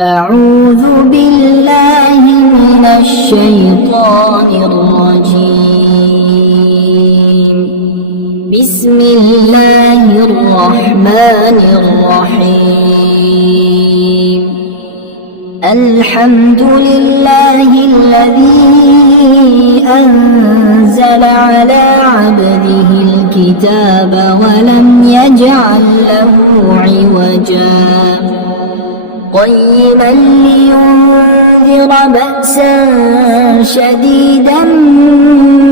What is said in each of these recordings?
أعوذ بالله من الشيطان الرجيم. بسم الله الرحمن الرحيم. الحمد لله الذي أنزل على عبده الكتاب ولم يجعل له عوجا قيما لينذر بأسا شديدا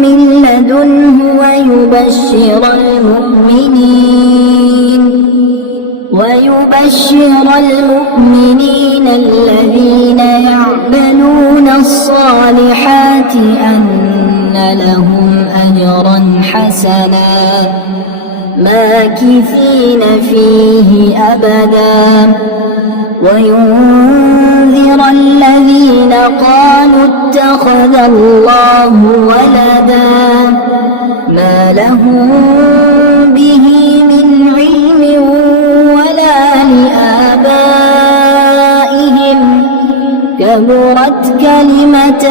من لدنه ويبشر المؤمنين الذين يعملون الصالحات أن لهم أجرا حسنا ماكثين فيه أبدا وينذر الذين قالوا اتخذ الله ولدا ما لهم به من علم ولا لآبائهم كبرت كلمة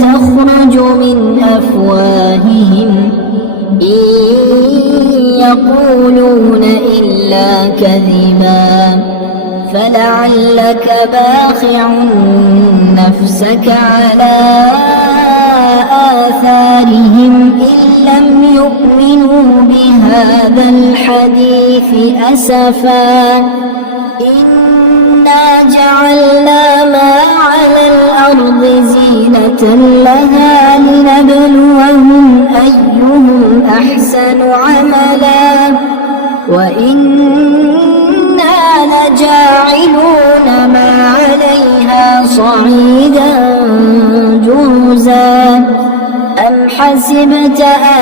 تخرج من أفواههم إن يقولون إلا كذبا فلعلك باخع نفسك على آثارهم إن لم يؤمنوا بهذا الحديث أسفا إنا جعلنا ما على الأرض زينة لها لنبلوهم أيهم أحسن عملا وإنا لجاعلون ما عليها صعيدا جرزا أم حسبت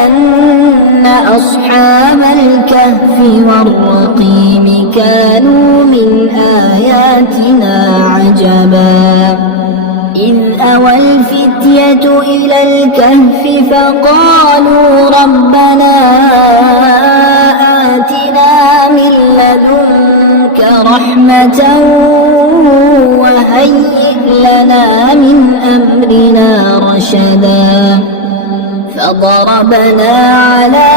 أن أصحاب الكهف والرقيم كانوا من آياتنا عجبا إذ أوى الفتية إلى الكهف فقالوا ربنا آتنا من لدنك رحمة وهيئ لنا من أمرنا رشدا فضربنا على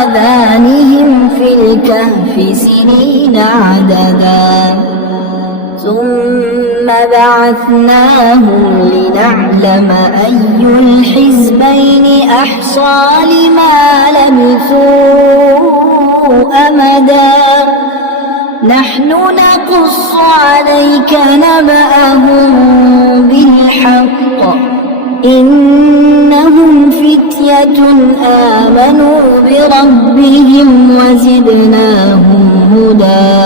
آذانهم في الكهف سنين عددا ثم بعثناهم لنعلم أي الحزبين أحصى لما لبثوا أمدا نحن نقص عليك نبأهم بالحق إنهم فتية آمنوا بربهم وزدناهم هدى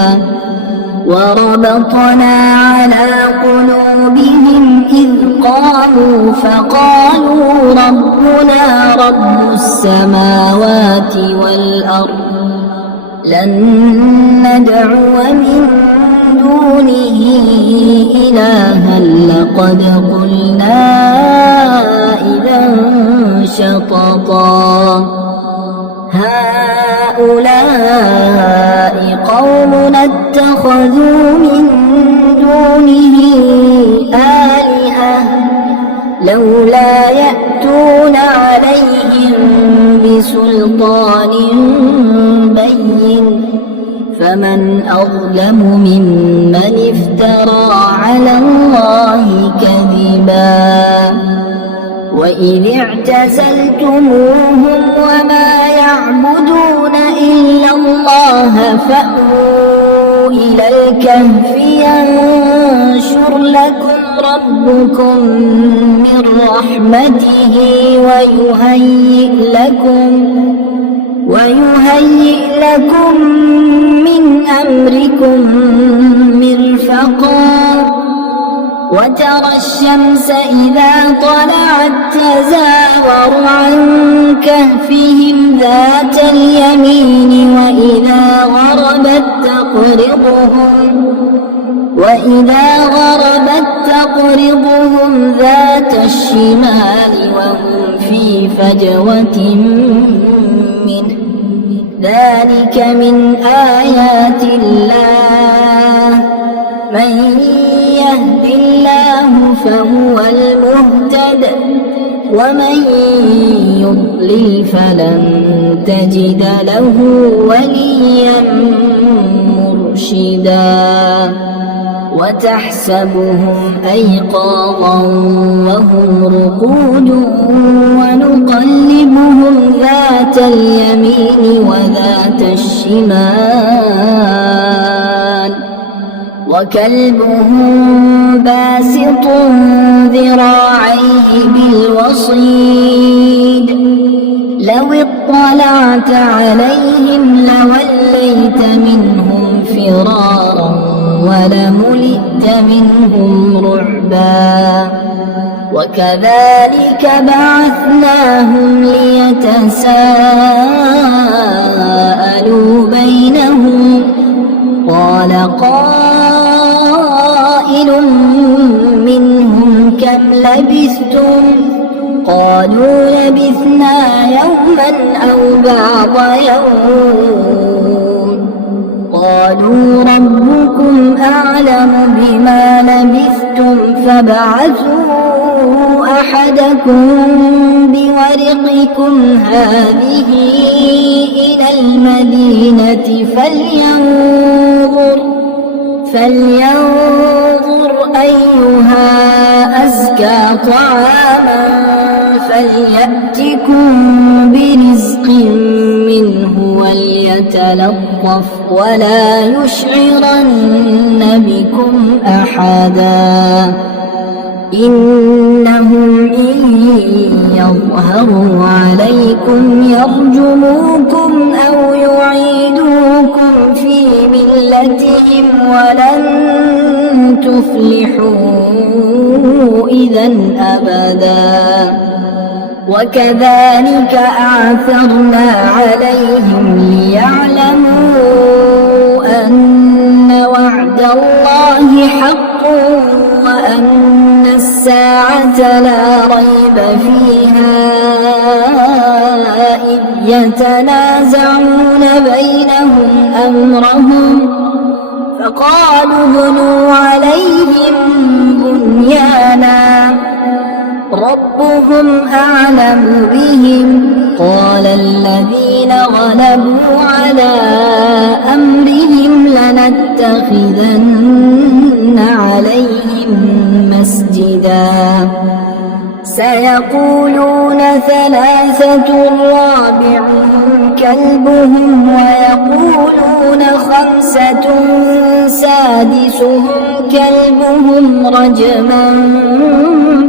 وربطنا على قلوبهم إذ قاموا فقالوا ربنا رب السماوات والأرض لن ندعو من دونه إلها لقد قلنا إذا شططا هؤلاء قومنا اتخذوا من دونه آلهة لولا يأتون عليهم بسلطان بين فمن أظلم ممن افترى على الله كذبا وإذ اعتزلتموهم وما يعبدون إلا الله فأووا إلى الكهف ينشر لكم ربكم من رحمته ويهيئ لكم من أمركم مرفقا وترى الشمس إذا طلعت تزاور عن كهفهم ذات اليمين وإذا غربت تقرضهم ذات الشمال وهم في فجوة منه ذلك من آيات الله من يهد الله فهو المهتد ومن يضلل فلن تجد له وليا مرشدا وتحسبهم أيقاظا وهم رقود ونقلبهم ذات اليمين وذات الشمال وكلبهم باسط ذراعيه بالوصيد لو اطلعت عليهم لوليت منهم فرارا ولملئت منهم رعبا وكذلك بعثناهم ليتساءلوا بينهم قال قائل منهم كم لبثتم قالوا لبثنا يوما أو بعض يوم قالوا ربكم أعلم بما لبثتم فابعثوا أحدكم بورقكم هذه إلى المدينة فلينظر أيها أزكى طعاما فليأتكم برزق منه وليتلطف ولا يشعرن بكم أحدا إنهم إن يظهروا عليكم يرجموكم أو يعيدوكم في ملتهم ولن تفلحوا إذا أبدا وكذلك أعثرنا عليهم ليعلموا أن وعد الله حق وأن الساعة لا ريب فيها إذ يتنازعون بينهم أمرهم فقالوا ابنوا عليهم بنيانا ربهم أعلم بهم قال الذين غلبوا على أمرهم لنتخذن عليهم مسجدا سيقولون ثلاثة رابعهم كلبهم ويقولون خمسة سادسهم كلبهم رجما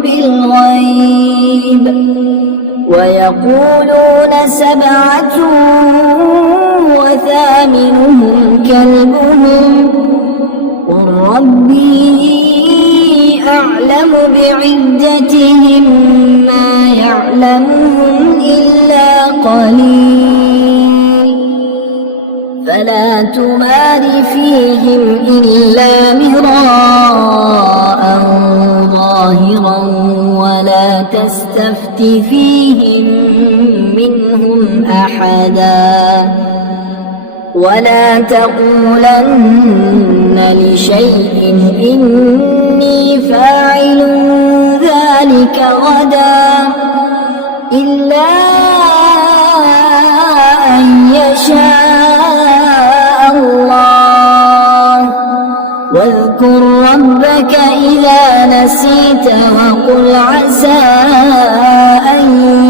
بالغيب ويقولون سبعة وثامنهم كلبهم قل ربي أعلم بعدتهم ما يعلمهم إلا قليل فلا تمار فيهم إلا مراء ظاهرا ولا تستفت فيهم منهم أحدا ولا تقولن لشيء إني فاعل ذلك غدا إلا أن يشاء الله واذكر ربك إذا نسيت وقل عسى أن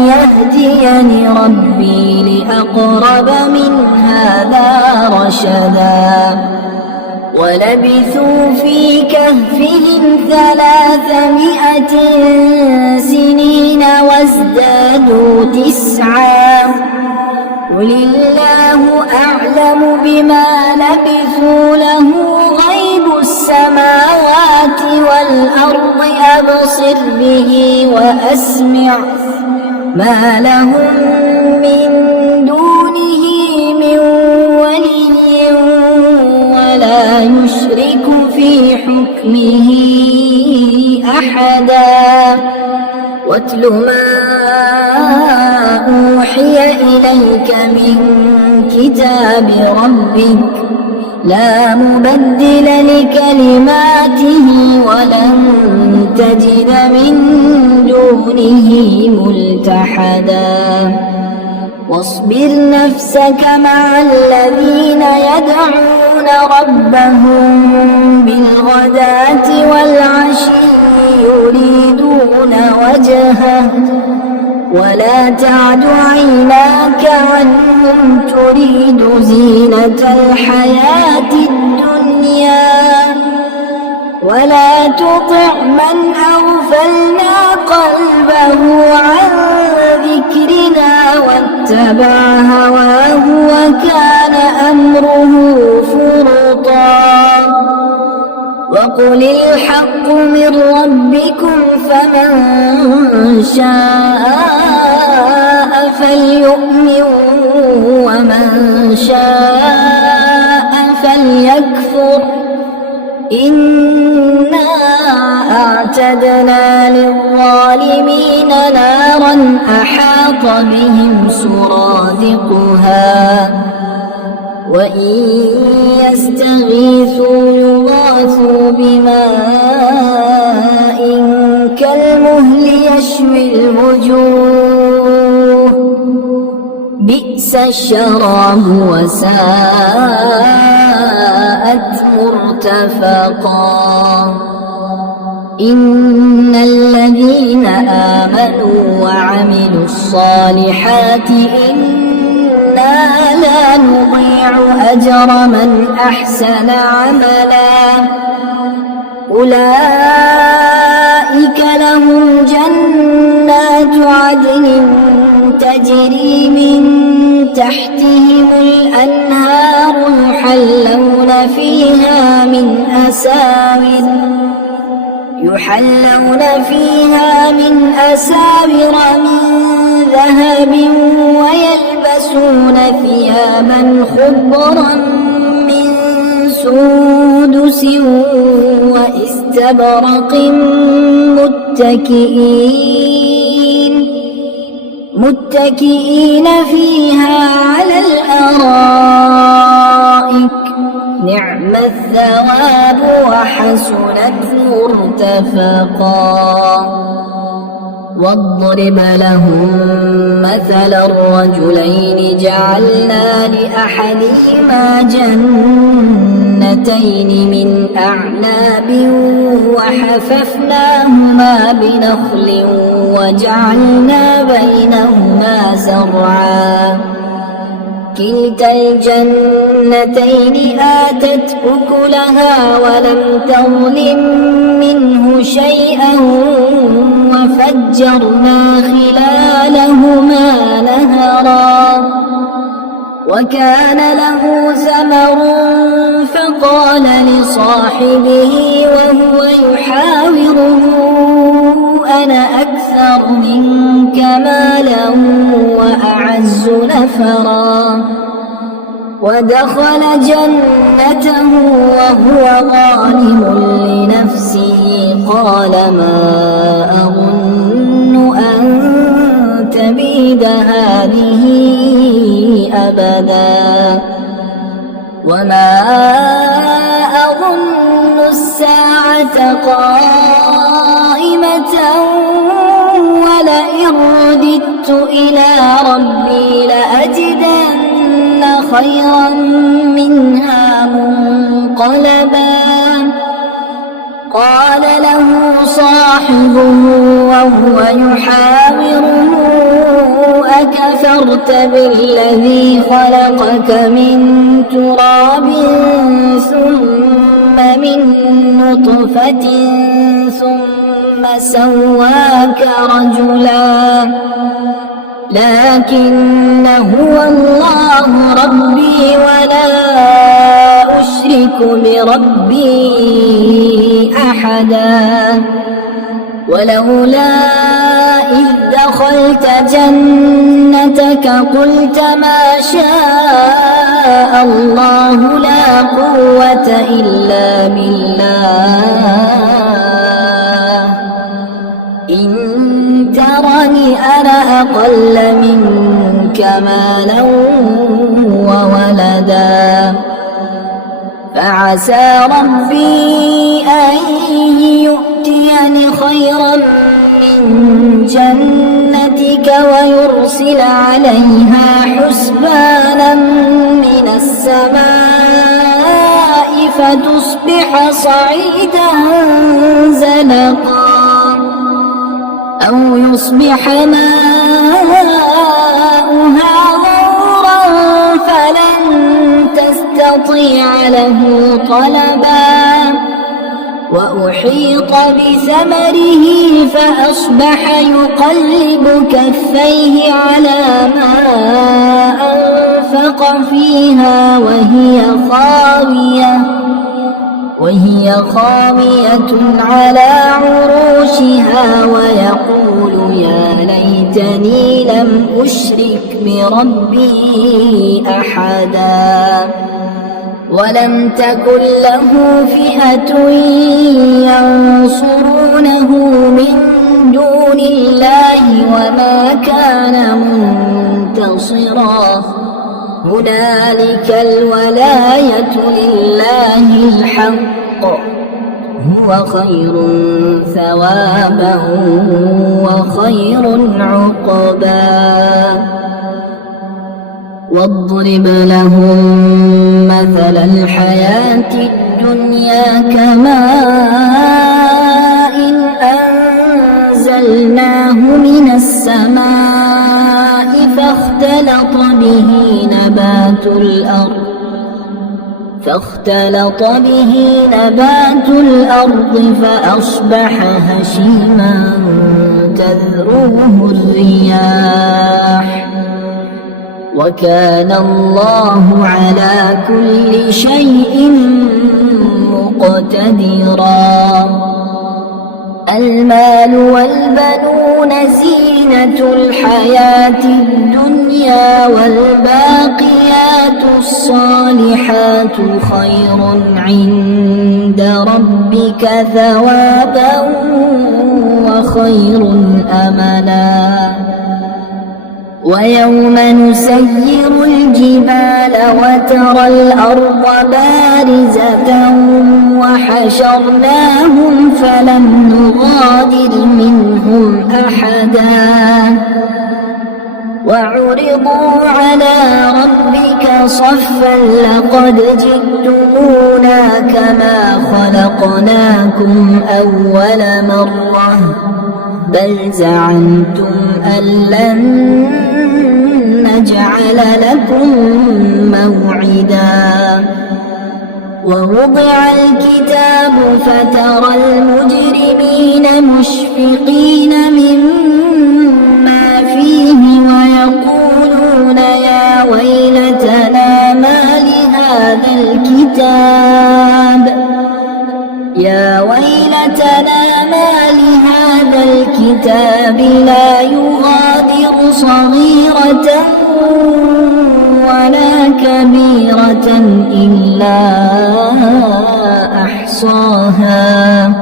يهديني ربي لأقرب من هذا رشدا ولبثوا في كهفهم 300 سنين وازدادوا 9 قل الله أعلم بما لبثوا له غيب السماوات والأرض أبصر به وأسمع ما لهم من دونه من ولي ولا يشرك في حكمه أحدا واتل ما أوحي إليك من كتاب ربك لا مبدل لكلماته ولن تجد من دونه ملتحدا واصبر نفسك مع الذين يدعون ربهم بالغداة والعشي يريدون وجهه ولا تعد عيناك عنهم تريد زينة الحياة الدنيا ولا تطع من أغفلنا قلبه عن ذكرنا واتبع هواه وكان أمره فرطا وقل الحق من ربكم فمن شاء فليؤمن ومن شاء فليكفر إنا أعتدنا للظالمين نارا أحاط بهم سرادقها وإن يستغيثوا يغاثوا بماء كالمهل يشوي الوجوه بئس الشراب وساءت مرتفقا إن الذين آمنوا وعملوا الصالحات إنا لا نضيع أجر من أحسن عملا أولئك لهم جنات عدن تجري من تحتهم الأنهار يحلون فيها من أساور من ذهب ويلبسون ثيابا خضرا من سندس واستبرق متكئين فيها على الأرائك نعم الثواب وحسنت مرتفقا واضرب لهم مثل الرجلين جعلنا لأحدهما جنتين من أعناب وحففناهما بنخل وجعلنا بينهما زرعا كلتا الجنتين آتت أكلها ولم تظلم منه شيئا وفجرنا خلالهما نهرا وكان له ثمر فقال لصاحبه وهو يحاوره أنا أكثر منك مالا وأعز نفرا ودخل جنته وهو ظالم لنفسه قال ما أظن أن تبيد هذه أبدا وما أظن الساعة قائمة ولئن رددت إلى ربي لأجدن خيرا منها منقلبا قال له صاحبه وهو يحاوره أكفرت بالذي خلقك من تراب ثم من نطفة ثم سواك رجلا لكن هو الله ربي ولا أشرك بربي أحدا ولولا إذ دخلت جنتك قلت ما شاء الله لا قوة إلا بالله إن ترني أنا أقل منك مالا وولدا عسى ربي أن يؤتيني خيرا من جنتك ويرسل عليها حسبانا من السماء فتصبح صعيدا زلقا أو يصبح ماؤها غورا فلن تستطيع له طلبا وأحيط بثمره فأصبح يقلب كفيه على ما أنفق فيها وهي خاوية على عروشها ويقول يا ليتني لم أشرك بربي أحدا ولم تكن له فئة ينصرونه من دون الله وما كان منتصرا هنالك الولاية لله الحق هو خير ثوابا وخير عقبا واضرب لهم مثل الحياة الدنيا كماء أنزلناه من السماء فاختلط به نبات الأرض فأصبح هشيما تذروه الرياح وكان الله على كل شيء مقتدرا المال والبنون زينة الحياة الدنيا والباقيات الصالحات خير عند ربك ثوابا وخير أملا ويوم نسير الجبال وترى الأرض بارزة وحشرناهم فلم نغادر منهم أحدا وعرضوا على ربك صفا لقد جئتمونا كما خلقناكم أول مرة بل زعمتم أن لن نجعل لكم موعدا ووضع الكتاب فترى المجرمين مشفقين مما فيه ويقولون يا ويلتنا ما لهذا الكتاب لا يغادر صغيرة ولا كبيرة إلا أحصاها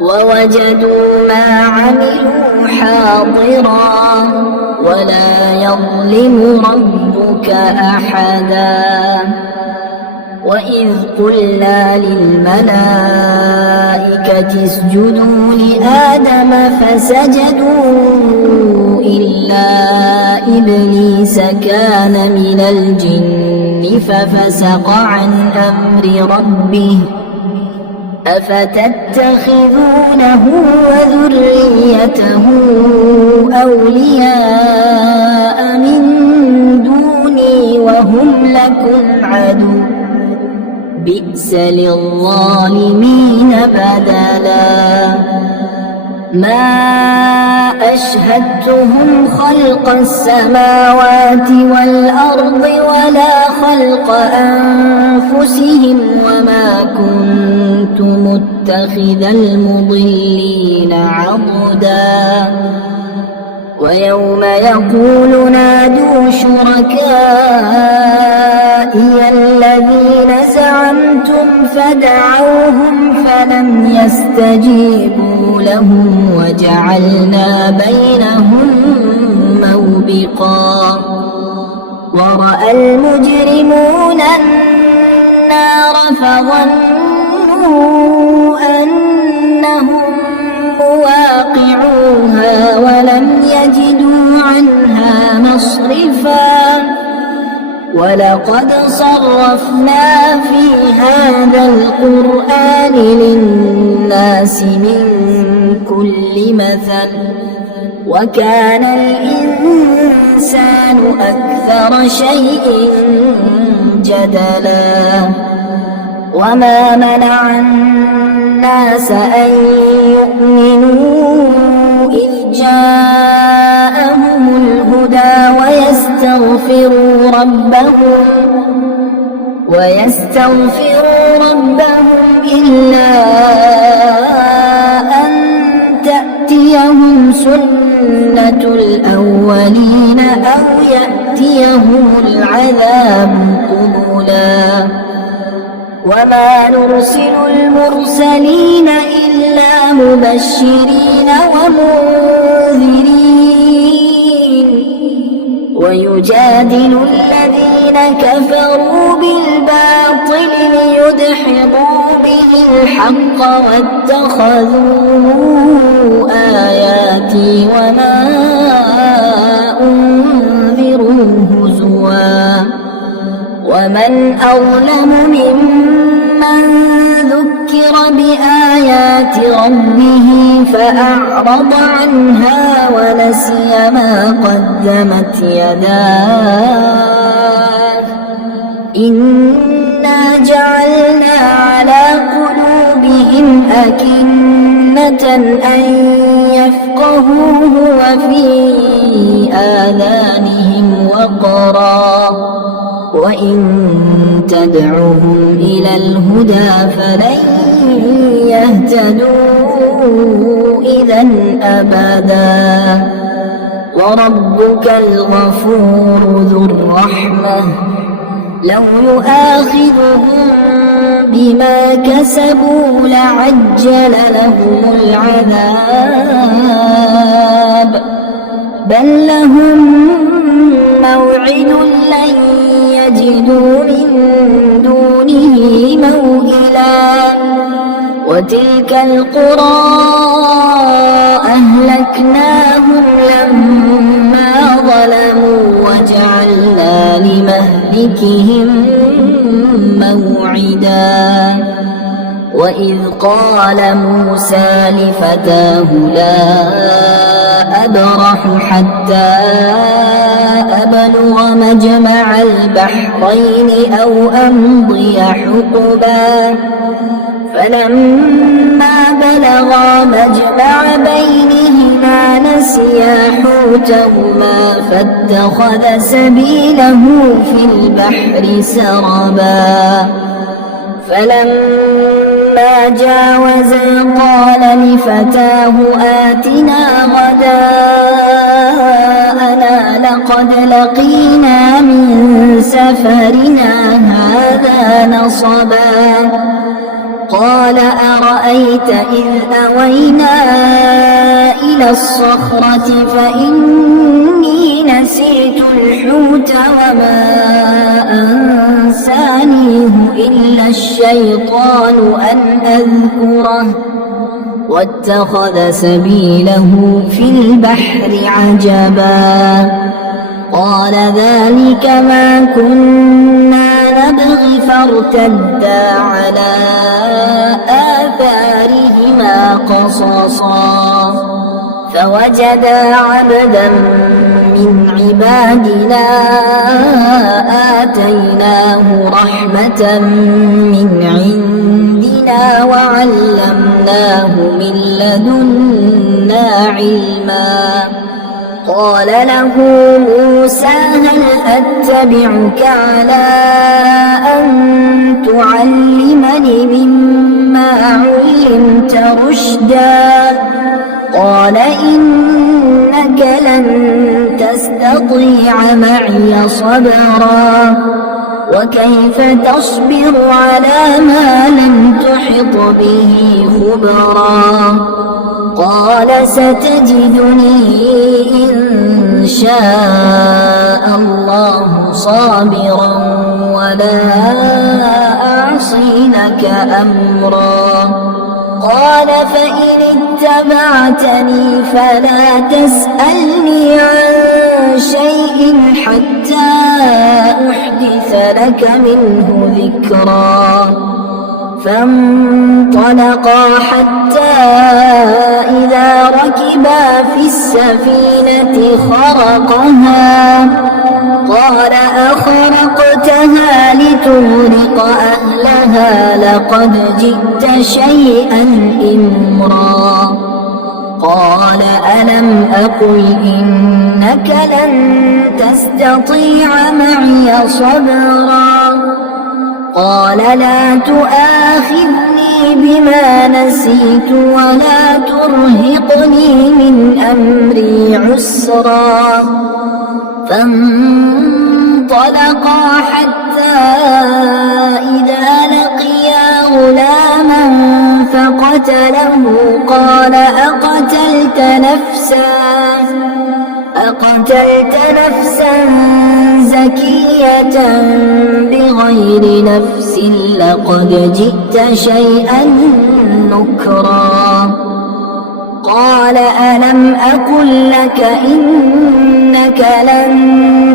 ووجدوا ما عملوا حاضرا ولا يظلم ربك أحدا وإذ قلنا للملائكة اسجدوا لآدم فسجدوا إلا إبليس كان من الجن ففسق عن أمر ربه أفتتخذونه وذريته أولياء من دوني وهم لكم عدو بئس للظالمين بدلا ما أشهدتهم خلق السماوات والأرض ولا خلق أنفسهم وما كنت متخذ المضلين عضدا ويوم يقول نادوا شركائي الذين زعمتم فدعوهم فلم يستجيبوا لهم وجعلنا بينهم موبقا ورأى المجرمون النار فظنوا أنهم مواقعوها ولم يجدوا عنها مصرفا ولقد صرفنا في هذا القرآن للناس من كل مثل وكان الإنسان أكثر شيء جدلا وما منع الناس أن يؤمنوا إذ جاءهم الهدى ويستغفروا ربهم إلا أن تأتيهم سنة الأولين أو يأتيهم العذاب قبلا وما نرسل المرسلين إلا مبشرين ومنذرين ويجادل الذين كفروا بالباطل ليدحضوا به الحق واتخذوا آياتي وما أنذروا هزوا ومن أظلم ممن ذكر بآيات ربه فأعرض عنها ونسي ما قدمت يداه إنا جعلنا على قلوبهم أكنة أن يفقهوه وفي آذانهم وقرا وإن تدعوهم إلى الهدى فلن يهتدوا إذا أبدا وربك الغفور ذو الرحمة لو يؤاخذهم بما كسبوا لعجل لهم العذاب بل لهم موعد لن يجدوا من دونه موئلا وتلك القرى أهلكناهم لما ظلموا وجعلنا لمهلكهم موعدا وإذ قال موسى لفتاه لا أبرح حتى أبلغ مجمع البحرين أو أمضي حقبا فلما بلغا مجمع بينهما نسيا حوتهما فاتخذ سبيله في البحر سربا فلما جاوزا قال لفتاه آتنا غداءنا لقد لقينا من سفرنا هذا نصبا قال أرأيت إذ أوينا إلى الصخرة فإني نسيت الحوت وما أنسانيه إلا الشيطان أن أذكره واتخذ سبيله في البحر عجبا قال ذلك ما كنا نبغي فارتدا على آثارهما قصصا فوجدا عبدا من عبادنا آتيناه رحمة من عندنا وعلمناه من لدنا علما قال له موسى هل أتبعك على أن تعلمني مما علمت رشدا قال إنك لن تستطيع معي صبرا وكيف تصبر على ما لم تحط به خبرا قال ستجدني إن شاء الله صابرا ولا يعصينك أمرا. قال فإن اتبعتني فلا تسألني عن شيء حتى أحدث لك منه ذكرا. فانطلقا حتى إذا ركبا في السفينة خرقها قال أخرقتها لتغرق أهلها لقد جئت شيئا إمرا. قال ألم أقل إنك لن تستطيع معي صبرا. قال لا تؤاخذني بما نسيت ولا ترهقني من أمري عسرا. فانطلقا حتى إذا لقيا غلاما فقتله قال أقتلت نفسا زكية بغير نفس لقد جئت شيئا نكرا. قال ألم أقل لك إنك لن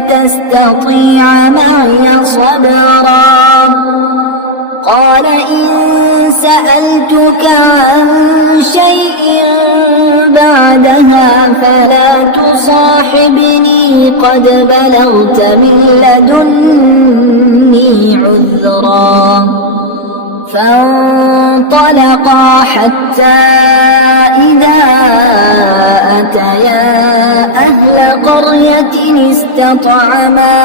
تستطيع معي صبرا. قال إن سألتك عن شيء بعدها فلا تصاحبني قد بلغت من لدني عذرا. فانطلقا حتى إذا أتيا أهل قرية استطعما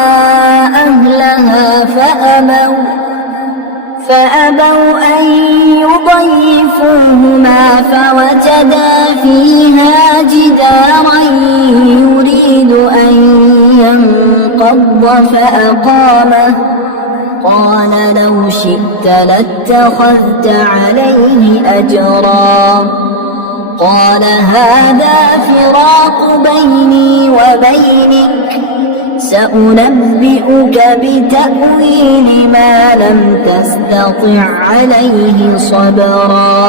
أهلها فأبوا أن يضيفوهما فوجدا فيها جدارا يريد أن ينقض فأقامه. قال لو شئت لاتخذت عليه أجرا. قال هذا فراق بيني وبينك سأنبئك بتأويل ما لم تستطع عليه صبرا.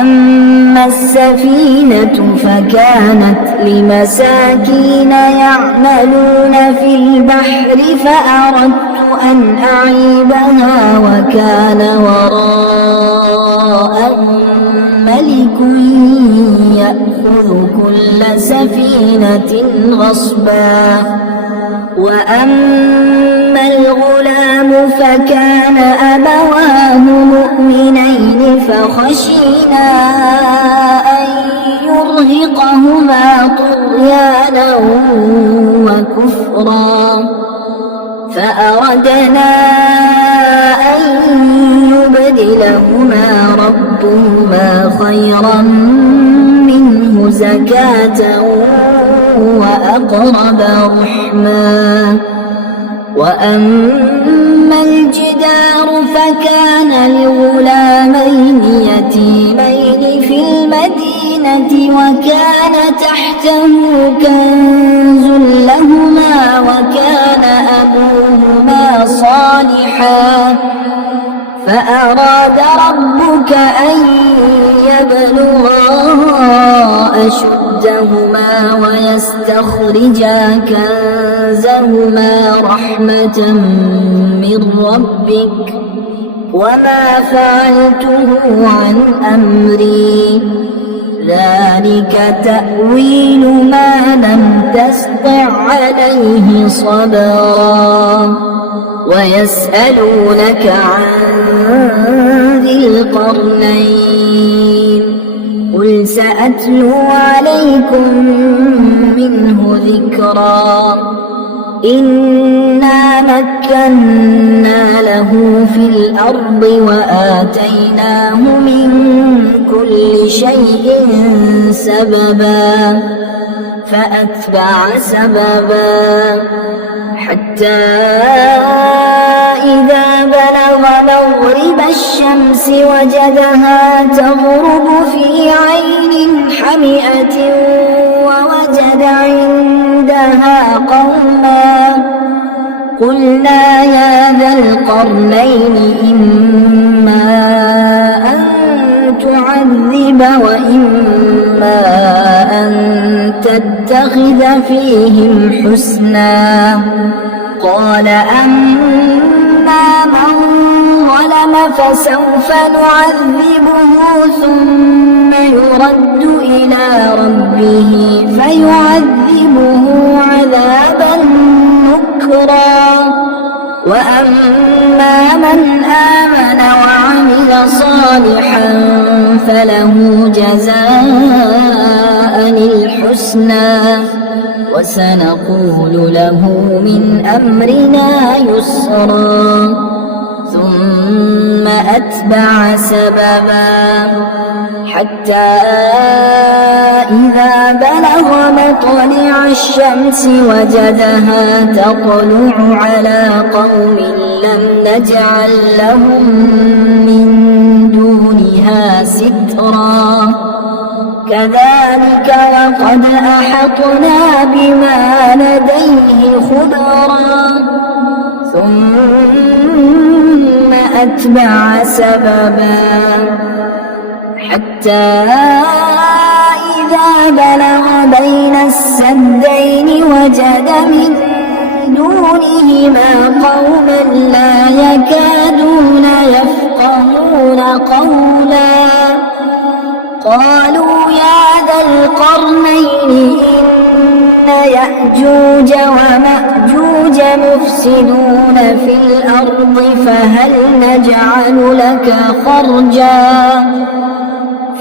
أما السفينة فكانت لمساكين يعملون في البحر فأردت أن أعيبها وكان وراءهم ملك يأخذ كل سفينة غصبا. وأما الغلام فكان أبواه مؤمنين فخشينا أن يرهقهما طغيانا وكفرا. فأردنا أن يبدلهما ربهما خيرا منه زكاة وأقرب رحما. وأما الجدار فكان لغلامين يتيمين في المدينة وكان تحته كنز لهما وكان أبوهما صالحا. فأراد ربك أن يبلغا أشدهما ويستخرجا كنزهما رحمة من ربك وما فعلته عن أمري ذلك تأويل ما لم تسطع عليه صبرا. ويسألونك عن ذي القرنين قل سأتلو عليكم منه ذكرا. إنا مكنا له في الأرض وآتيناه من كل شيء سببا. فأتبع سببا حتى إذا بلغ مغرب الشمس وجدها تغرب في عين حمئة ووجد عندها قوما قلنا يا ذا القرنين إما أن تعذب وإما أن تتخذ فيهم حسنا قال أما من ظلم فسوف نعذبه ثم يرد إلى ربه فيعذبه عذابا نكرا وأما من آمن وعمل صالحا فله جزاء الحسنى وسنقول له من أمرنا يسرا ثم أتبع سببا حتى إذا بلغ مطلع الشمس وجدها تطلع على قوم لم نجعل لهم من دونها سترا كذلك وقد أحطنا بما لديه خبرا ثم أتبع سببا حتى إذا بلغ بين السدين وجد من دونهما قوما لا يكادون يفقهون قولا قالوا يا ذا القرنين إن يأجوج ومأجوج مفسدون في الأرض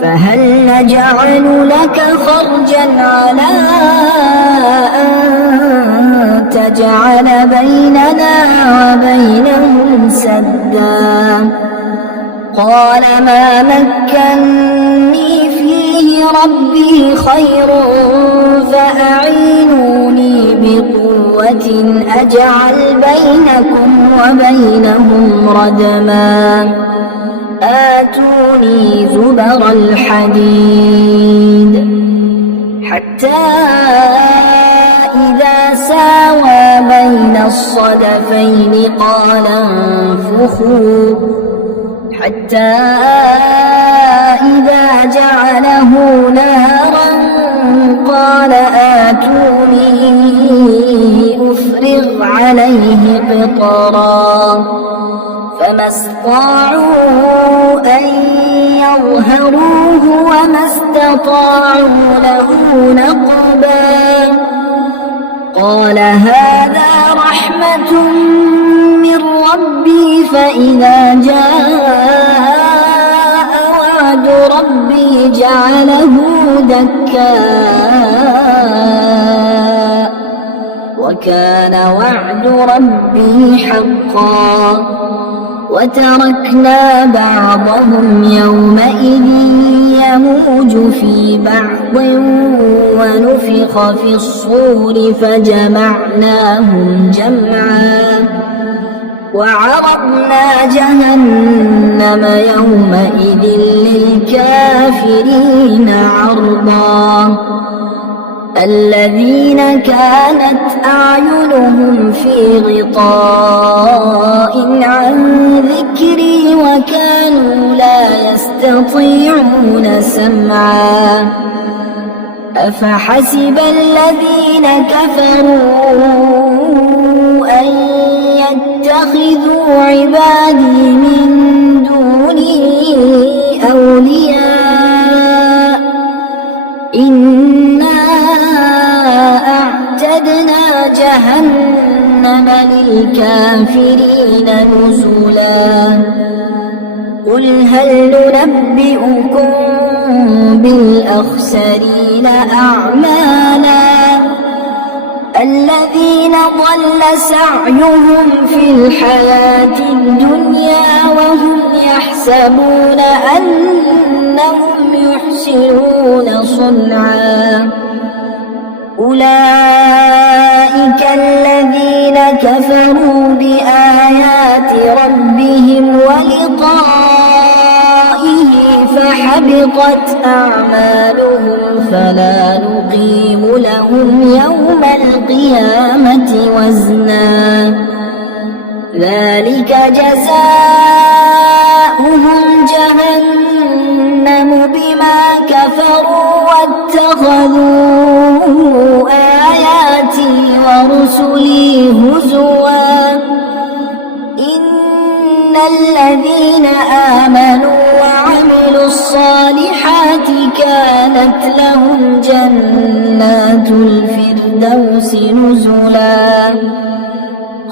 فهل نجعل لك خرجا على أن تجعل بيننا وبينهم سدا قال ما مكني فيه ربي خير فأعينوني بقوة أجعل بينكم وبينهم ردما آتوني زبر الحديد حتى إذا ساوى بين الصدفين قال انفخوا حتى إذا جعله نارا قال آتوني أفرغ عليه قطرا فما استطاعوا أن يظهروه وما استطاعوا له نقبا قال هذا رحمة من ربي فإذا جاء وعد ربي جعله دكا وكان وعد ربي حقا وتركنا بعضهم يومئذ يموج في بعض ونفخ في الصور فجمعناهم جمعا وعرضنا جهنم يومئذ للكافرين عرضا الذين كانت أعينهم في غطاء عن ذكري وكانوا لا يستطيعون سمعا أفحسب الذين كفروا أن يتخذوا عبادي من دوني أولياء إنا أعتدنا جهنم للكافرين نزلا قل هل ننبئكم بالأخسرين أعمالا الذين ضل سعيهم في الحياة الدنيا وهم يحسبون أنهم يحسنون صنعا أولئك الذين كفروا بآيات ربهم ولقائه فحبطت أعمالهم فلا نقيم لهم يوم القيامة وزنا ذلك جزاؤهم جهنم بما كفروا واتخذوا آياتي ورسلي هزوا إن الذين آمنوا وعملوا الصالحات كانت لهم جنات الفردوس نزلا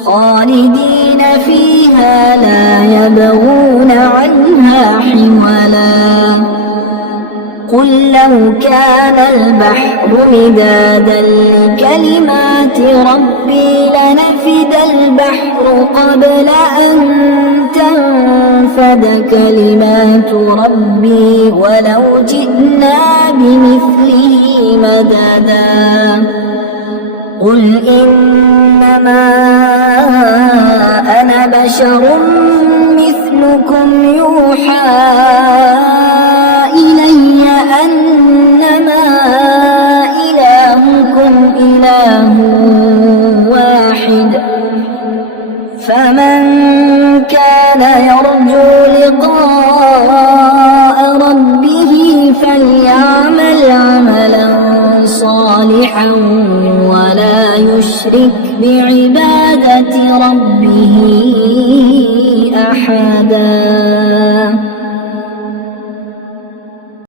خالدين فيها لا يبغون عنها حولا قل لو كان البحر مدادا لكلمات ربي لنفد البحر قبل أن تنفد كلمات ربي ولو جئنا بمثله مددا قل إنما أنا بشر مثلكم يوحى إلي أنما إلهكم إله واحد فمن كان يرجو لقاء ربه فليعمل عملا صالحا ولا يشرك بعبادة ربه أحدا.